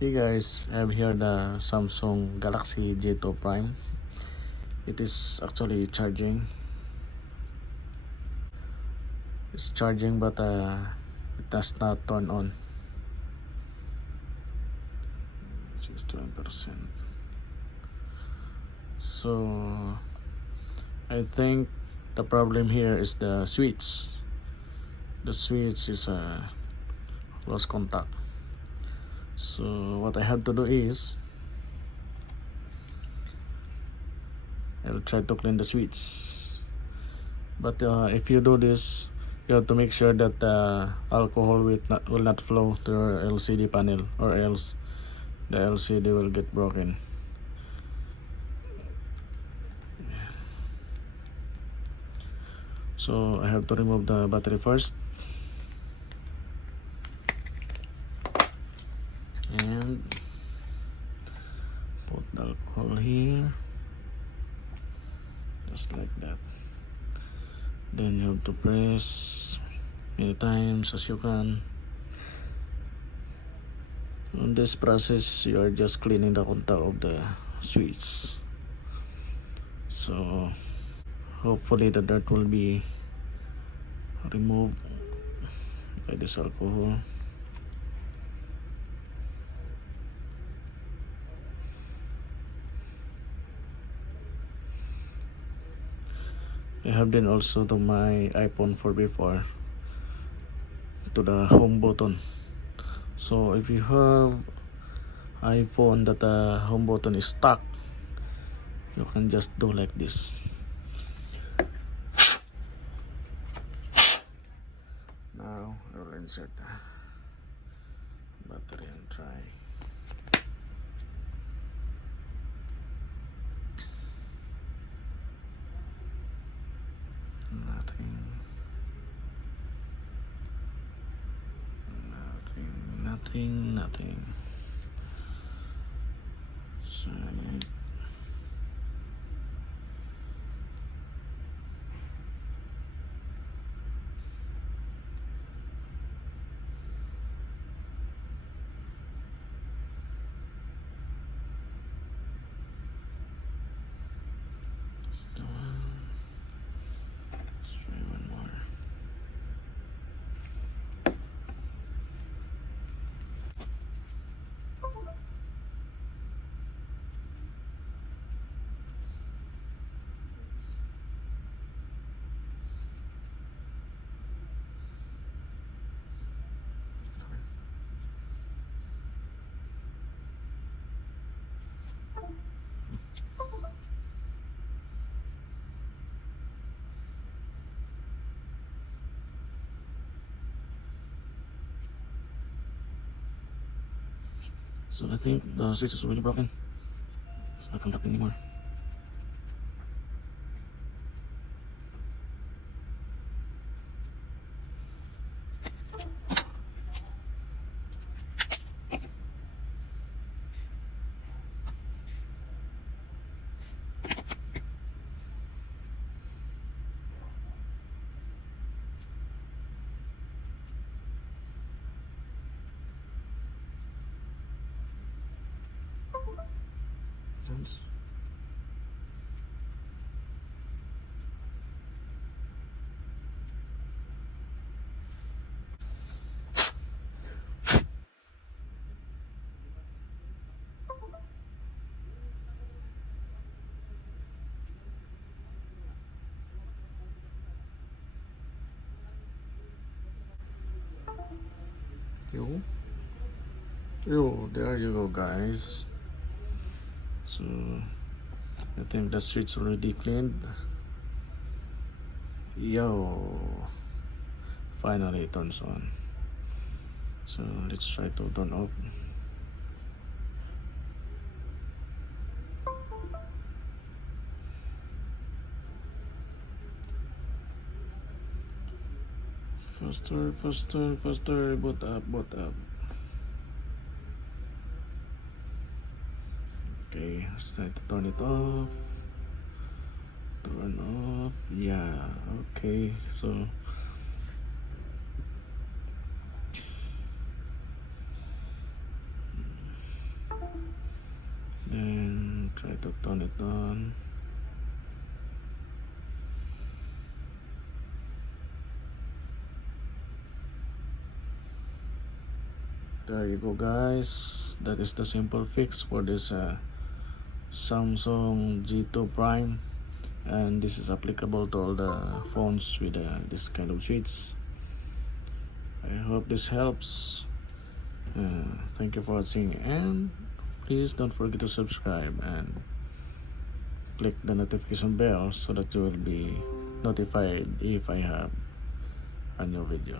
Hey guys, I have here the Samsung Galaxy J2 Prime. It is actually charging. It's charging but it does not turn on. 61%. So I think the problem here is the switch. The switch is lost contact. So what I have to do is I'll try to clean the switch. But if you do this, you have to make sure that alcohol will not flow to your LCD panel, or else the LCD will get broken. So I have to remove the battery first, and put the alcohol here, just like that. Then you have to press many times as you can. On this process, you are just cleaning the contact of the switch. So hopefully the dirt will be removed by this alcohol. I have been also to my iPhone 4 before, to the home button. So if you have iPhone that the home button is stuck, you can just do like this. Now I will insert the battery and try. Nothing. So still, let's try one more. So I think the switch is really broken. It's not conducting anymore. Sounds. Yo, there you go, guys. So I think the switch already cleaned. Yo, finally it turns on. So let's try to turn off. Faster, boot up. Okay, let's try to turn it off. Turn off. Yeah, okay. So Try to turn it on. There you go, guys. That is the simple fix for this Samsung G2 Prime, and this is applicable to all the phones with this kind of switch. I hope this helps. Thank you for watching, and please don't forget to subscribe and click the notification bell so that you will be notified if I have a new video.